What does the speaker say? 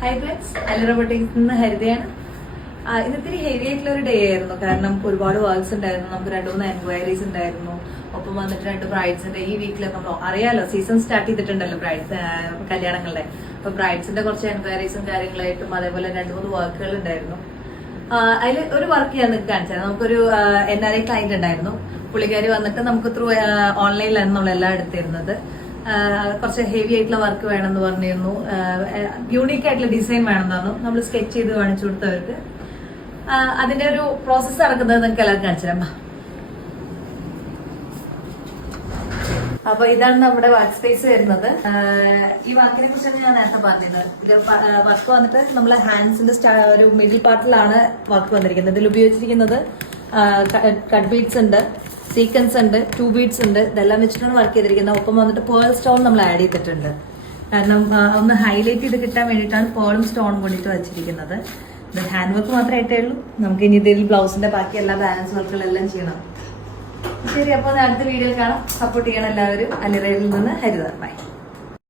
Hi friends, അല്ലറബട്ടിൽ നിന്ന് ഹരിതയാണ്. ഇന്നിത്തിരി heavy ആയിട്ടുള്ള ഒരു ഡേ ആയിരുന്നു. കാരണം ഒരുപാട് വർക്ക്സ് ഉണ്ടായിരുന്നു. നമുക്ക് 2-3 എൻക്വയറീസ് ഉണ്ടായിരുന്നു. ഒപ്പം വന്നിട്ട് 2 ബ്രൈഡ്സിന്റെ ഈ വീക്കിൽ നമ്മൾ അറിയാലോ, സീസൺ സ്റ്റാർട്ട് ചെയ്തിട്ടുണ്ടല്ലോ ബ്രൈഡ്സ് കല്യാണങ്ങളുടെ. അപ്പൊ ബ്രൈഡ്സിന്റെ കുറച്ച് എൻക്വയറീസും കാര്യങ്ങളായിട്ടും അതേപോലെ 2-3 വർക്കുകൾ ഉണ്ടായിരുന്നു. അതിൽ ഒരു വർക്ക് ഞാൻ നിങ്ങൾക്ക് കാണിച്ചത്. നമുക്കൊരു NRI ക്ലയന്റ് ഉണ്ടായിരുന്നു. പുള്ളിക്കാരി വന്നിട്ട് നമുക്ക് ത്രൂ ഓൺലൈനിലാണ് നമ്മളെല്ലാം എടുത്തിരുന്നത്. കുറച്ച് ഹെവി ആയിട്ടുള്ള വർക്ക് വേണമെന്ന് പറഞ്ഞിരുന്നു. യൂണീക്ക് ആയിട്ടുള്ള ഡിസൈൻ വേണമെന്ന് പറഞ്ഞു. നമ്മൾ സ്കെച്ച് ചെയ്ത് കാണിച്ചു കൊടുത്തവർക്ക്. അതിന്റെ ഒരു പ്രോസസ്സ് നടക്കുന്നത് നിങ്ങൾക്ക് എല്ലാവർക്കും കാണിച്ചു തരാം. അപ്പൊ ഇതാണ് നമ്മുടെ വർക്ക് സ്പേസ് വരുന്നത്. ഈ വർക്കിനെ കുറിച്ചാണ് ഞാൻ നേരത്തെ പറഞ്ഞത്. ഇത് വർക്ക് വന്നിട്ട് നമ്മളെ ഹാൻഡ്സിന്റെ ഒരു മിഡിൽ പാർട്ടിലാണ് വർക്ക് വന്നിരിക്കുന്നത്. ഇതിൽ ഉപയോഗിച്ചിരിക്കുന്നത് കട്ട് ബീഡ്സ് ഉണ്ട്, സീക്വൻസ് ഉണ്ട്, 2 ബീഡ്സ് ഉണ്ട്. ഇതെല്ലാം വെച്ചിട്ടാണ് വർക്ക് ചെയ്തിരിക്കുന്നത്. ഒപ്പം വന്നിട്ട് പേൾ സ്റ്റോൺ നമ്മൾ ആഡ് ചെയ്തിട്ടുണ്ട്. കാരണം ഒന്ന് ഹൈലൈറ്റ് ചെയ്ത് കിട്ടാൻ വേണ്ടിയിട്ടാണ് പേളും സ്റ്റോണും കൊണ്ടിട്ട് വെച്ചിരിക്കുന്നത്. ഇത് ഹാൻഡ് വർക്ക് മാത്രമേ ആയിട്ടേ ഉള്ളൂ. നമുക്ക് ഇനി ഇതിൽ ബ്ലൗസിന്റെ ബാക്കി എല്ലാ ബാലൻസ് വർക്കുകളെല്ലാം ചെയ്യണം. ശരി, അപ്പോൾ അടുത്ത വീഡിയോയിൽ കാണാം. സപ്പോർട്ട് ചെയ്യണം എല്ലാവരും. അലിറയിൽ നിന്ന് ഹരിത. ബൈ.